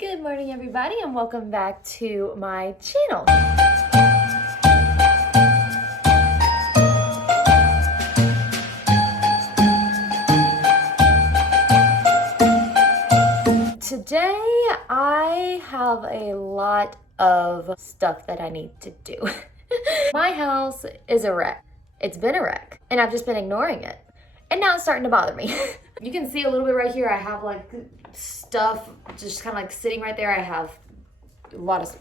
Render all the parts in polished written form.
Good morning, everybody, and welcome back to my channel. Today, I have a lot of stuff that I need to do. My house is a wreck. It's been a wreck, and I've just been ignoring it. And now it's starting to bother me. You can see a little bit right here. I have like stuff just kind of like sitting right there. I have a lot of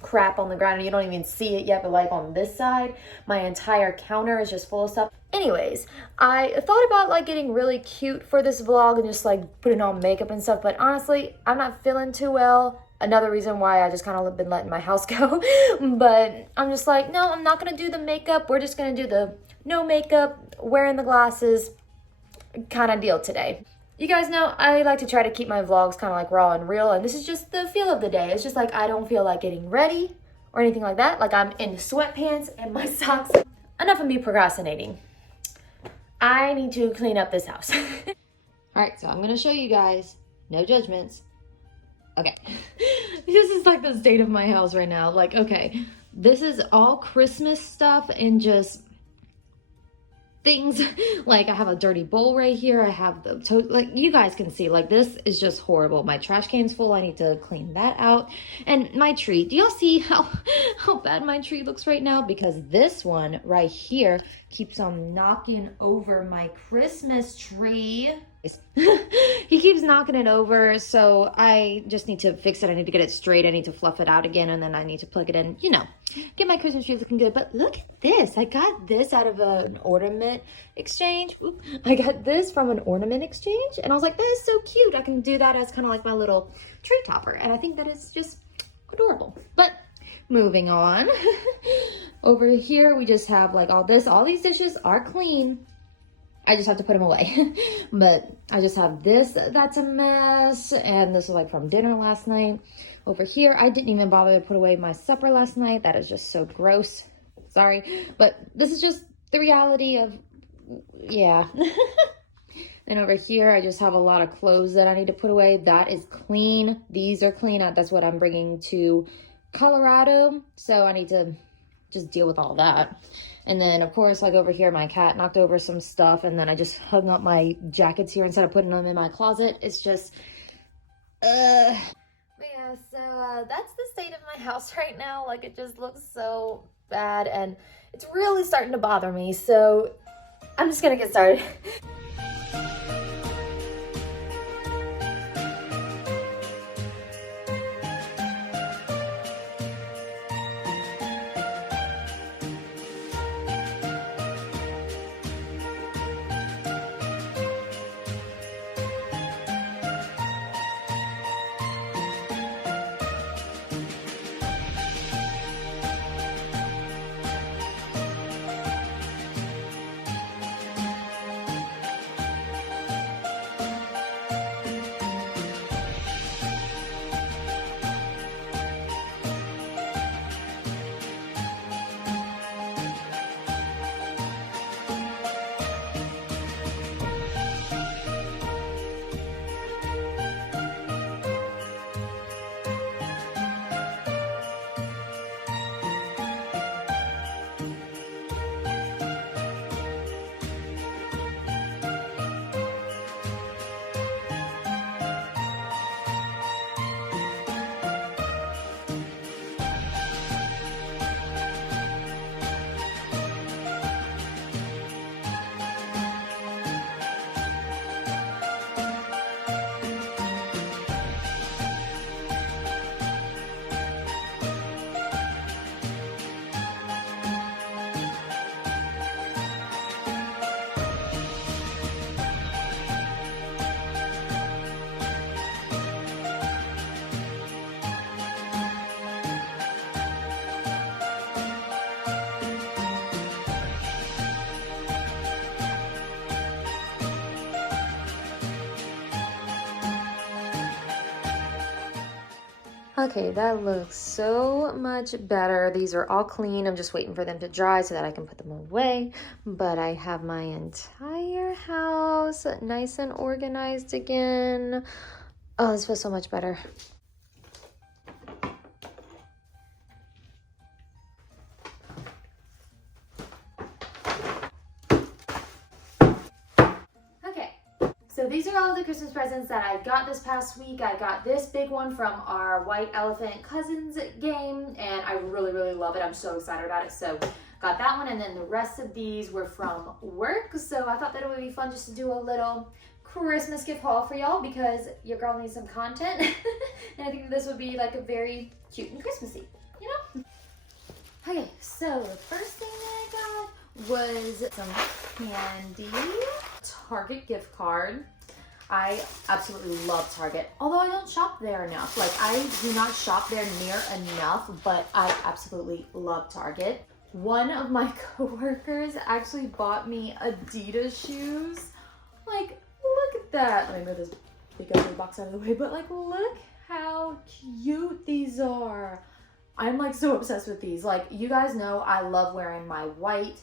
crap on the ground and you don't even see it yet, but like on this side, my entire counter is just full of stuff. Anyways, I thought about like getting really cute for this vlog and just like putting on makeup and stuff, but honestly, I'm not feeling too well. Another reason why I just kind of been letting my house go. But I'm just like, no, I'm not gonna do the makeup. We're just gonna do the no makeup, wearing the glasses kind of deal today. You guys know I like to try to keep my vlogs kind of like raw and real, and this is just the feel of the day. It's just like I don't feel like getting ready or anything like that. Like I'm in sweatpants and my socks. Enough of me procrastinating. I need to clean up this house. All right, so I'm gonna show you guys, no judgments. Okay, this is like the state of my house right now. Like, okay, this is all Christmas stuff and just things. Like I have a dirty bowl right here. I have the like you guys can see, like this is just horrible. My trash can's full. I need to clean that out. And my tree, do y'all see how bad my tree looks right now? Because this one right here keeps on knocking over my Christmas tree. He keeps knocking it over, so I just need to fix it. I need to get it straight. I need to fluff it out again, and then I need to plug it in, you know, get my Christmas tree looking good. But look at this. I got this out of an ornament exchange. Oop. I got this from an ornament exchange, and I was like, that is so cute. I can do that as kind of like my little tree topper, and I think that is just adorable. But moving on. Over here, we just have like all this. All these dishes are clean. I just have to put them away. But I just have this that's a mess, and this was like from dinner last night. Over here, I didn't even bother to put away my supper last night. That is just so gross. Sorry, but this is just the reality of, yeah. And over here, I just have a lot of clothes that I need to put away. That is clean. These are clean. That's what I'm bringing to Colorado, so I need to just deal with all that. And then, of course, like over here, my cat knocked over some stuff, and then I just hung up my jackets here instead of putting them in my closet. It's just, yeah, so that's the state of my house right now. Like, it just looks so bad, and it's really starting to bother me. So I'm just gonna get started. Okay, that looks so much better. These are all clean. I'm just waiting for them to dry so that I can put them away. But I have my entire house nice and organized again. Oh, this feels so much better. of the Christmas presents that I got this past week. I got this big one from our White Elephant Cousins game, and I really, really love it. I'm so excited about it. So got that one, and then the rest of these were from work. So I thought that it would be fun just to do a little Christmas gift haul for y'all because your girl needs some content. And I think this would be like a very cute and Christmassy, you know? Okay, so the first thing that I got was some candy. Target gift card. I absolutely love Target, although I don't shop there enough. Like, I do not shop there near enough, but I absolutely love Target. One of my coworkers actually bought me Adidas shoes. Like, look at that. Let me move this big ugly box out of the way, but like, look how cute these are. I'm like so obsessed with these. Like, you guys know I love wearing my white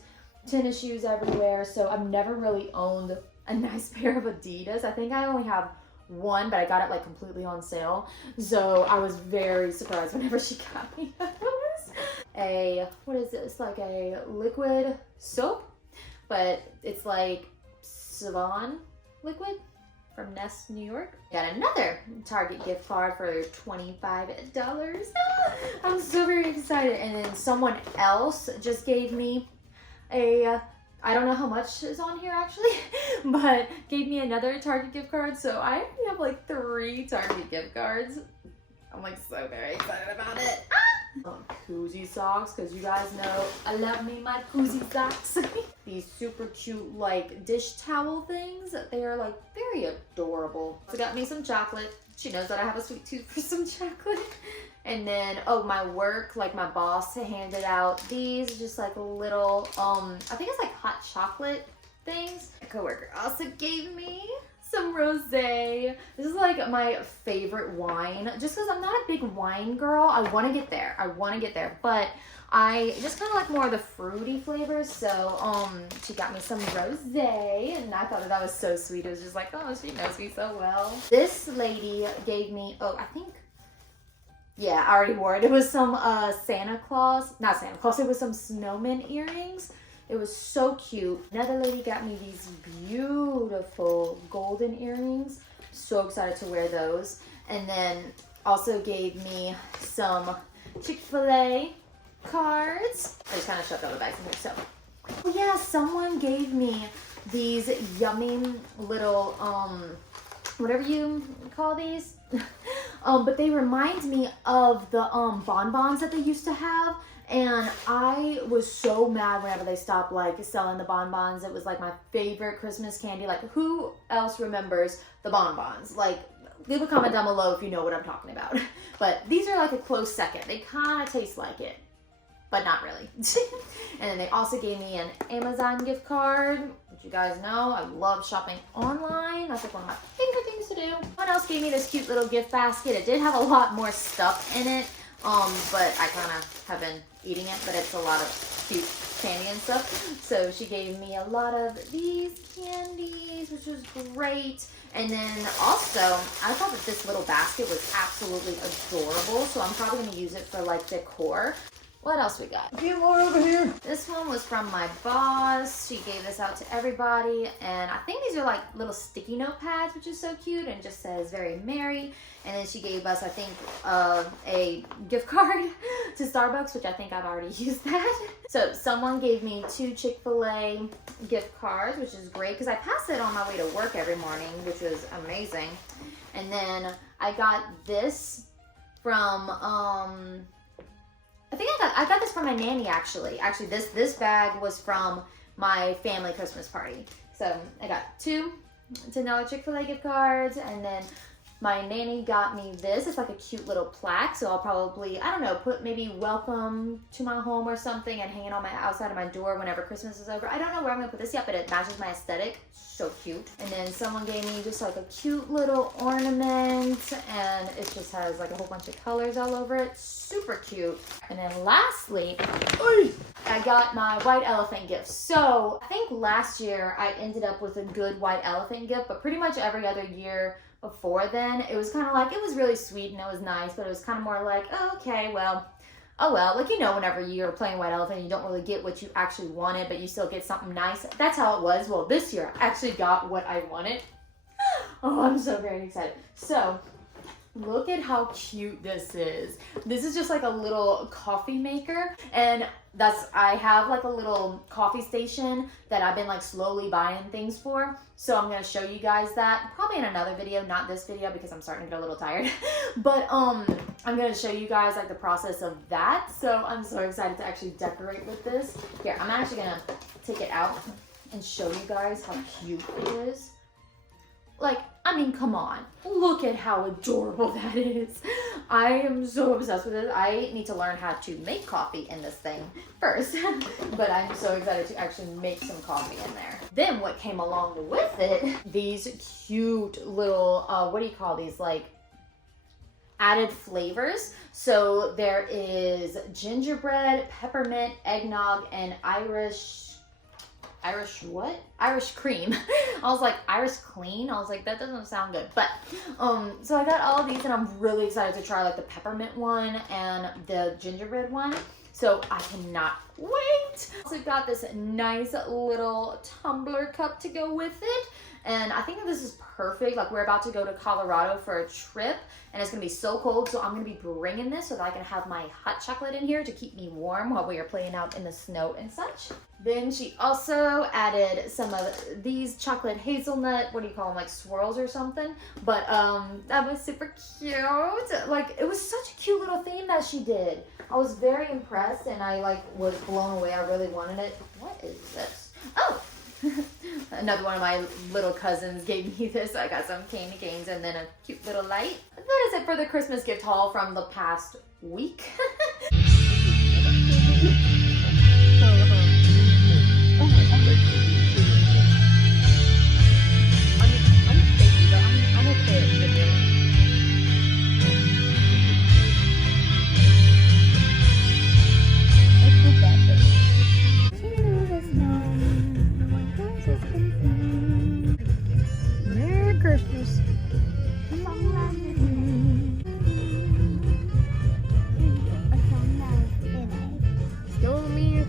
tennis shoes everywhere, so I've never really owned a nice pair of Adidas. I think I only have one, but I got it like completely on sale. So I was very surprised whenever she got me those. What is this? Like a liquid soap, but it's like Savon liquid from Nest, New York. Got another Target gift card for $25. I'm so very excited. And then someone else just gave me I don't know how much is on here actually, but gave me another Target gift card. So I have like 3 Target gift cards. I'm like so very excited about it. Koozie socks, because you guys know I love me my koozie socks. These super cute like dish towel things. They are like very adorable. So got me some chocolate. She knows that I have a sweet tooth for some chocolate. And then, oh, my work, like my boss handed out these just like little, I think it's like hot chocolate things. A coworker also gave me some rosé. This is like my favorite wine. Just because I'm not a big wine girl, I want to get there. But I just kind of like more of the fruity flavors. So she got me some rosé, and I thought that was so sweet. It was just like, oh, she knows me so well. This lady gave me, yeah, I already wore it. It was some not Santa Claus, it was some snowman earrings. It was so cute. Another lady got me these beautiful golden earrings. So excited to wear those. And then also gave me some Chick-fil-A cards. I just kind of shoved all the bags in here. So, oh yeah, someone gave me these yummy little, whatever you call these. But they remind me of the bonbons that they used to have. And I was so mad whenever they stopped like selling the bonbons. It was like my favorite Christmas candy. Like, who else remembers the bonbons? Like, leave a comment down below if you know what I'm talking about. But these are like a close second. They kind of taste like it, but not really. And then they also gave me an Amazon gift card, which you guys know I love shopping online. That's like one of my favorite things to do. Someone else gave me this cute little gift basket. It did have a lot more stuff in it, but I kind of have been eating it, but it's a lot of cute candy and stuff. So she gave me a lot of these candies, which was great. And then also, I thought that this little basket was absolutely adorable. So I'm probably going to use it for like decor. What else we got? Get more over here. This one was from my boss. She gave this out to everybody. And I think these are like little sticky note pads, which is so cute. And just says very merry. And then she gave us, I think, a gift card to Starbucks, which I think I've already used that. So someone gave me 2 Chick-fil-A gift cards, which is great because I pass it on my way to work every morning, which was amazing. And then I got this from, I think I got this from my nanny actually. Actually, this bag was from my family Christmas party. So I got 2 $10 Chick-fil-A gift cards, and then my nanny got me this. It's like a cute little plaque, so I'll probably, I don't know, put maybe welcome to my home or something and hang it on my outside of my door whenever Christmas is over. I don't know where I'm gonna put this yet, but it matches my aesthetic. So cute. And then someone gave me just like a cute little ornament, and it just has like a whole bunch of colors all over it. Super cute. And then lastly, I got my white elephant gift. So I think last year I ended up with a good white elephant gift, but pretty much every other year before then, it was kind of like, it was really sweet and it was nice, but it was kind of more like, oh, okay, well, oh well, like, you know, whenever you're playing white elephant, you don't really get what you actually wanted, but you still get something nice. That's how it was. Well, this year I actually got what I wanted. Oh, I'm so very excited. So, look at how cute this is. This is just like a little coffee maker, and I have like a little coffee station that I've been like slowly buying things for. So I'm gonna show you guys that probably in another video, not this video because I'm starting to get a little tired. But I'm gonna show you guys like the process of that. So I'm so excited to actually decorate with this. Here, I'm actually gonna take it out and show you guys how cute it is. Like, I mean, come on. Look at how adorable that is. I am so obsessed with it. I need to learn how to make coffee in this thing first. But I'm so excited to actually make some coffee in there. Then what came along with it, these cute little, what do you call these? Like, added flavors. So there is gingerbread, peppermint, eggnog, and Irish what? Irish cream. I was like, Irish clean? I was like, that doesn't sound good. But, so I got all of these and I'm really excited to try like the peppermint one and the gingerbread one. So I cannot wait. Also got this nice little tumbler cup to go with it. And I think that this is perfect. Like, we're about to go to Colorado for a trip and it's gonna be so cold. So I'm gonna be bringing this so that I can have my hot chocolate in here to keep me warm while we are playing out in the snow and such. Then she also added some of these chocolate hazelnut, what do you call them, like swirls or something. But that was super cute. Like, it was such a cute little theme that she did. I was very impressed and I like was blown away. I really wanted it. What is this? Oh! Another one of my little cousins gave me this. I got some candy canes and then a cute little light. That is it for the Christmas gift haul from the past week.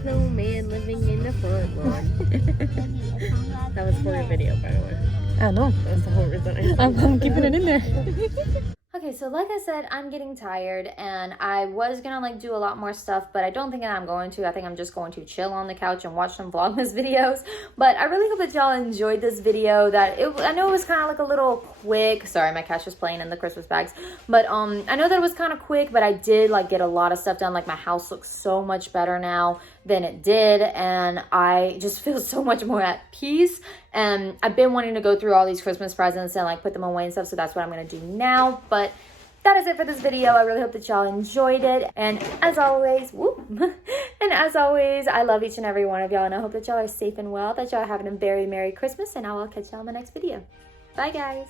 Snowman living in the front lawn. That was for your video, by the way. I know. That's the whole reason I'm keeping it in there. Okay, so like I said, I'm getting tired and I was gonna like do a lot more stuff, but I don't think that I'm going to. I think I'm just going to chill on the couch and watch some Vlogmas videos. But I really hope that y'all enjoyed this video. I know it was kind of like a little quick. Sorry, my cat's just playing in the Christmas bags. But I know that it was kind of quick, but I did like get a lot of stuff done. Like, my house looks so much better now than it did, and I just feel so much more at peace. And I've been wanting to go through all these Christmas presents and like put them away and stuff, so that's what I'm gonna do now. But that is it for this video. I really hope that y'all enjoyed it, and as always, I love each and every one of y'all, and I hope that y'all are safe and well, that y'all are having a very Merry Christmas, and I will catch y'all in my next video. Bye, guys.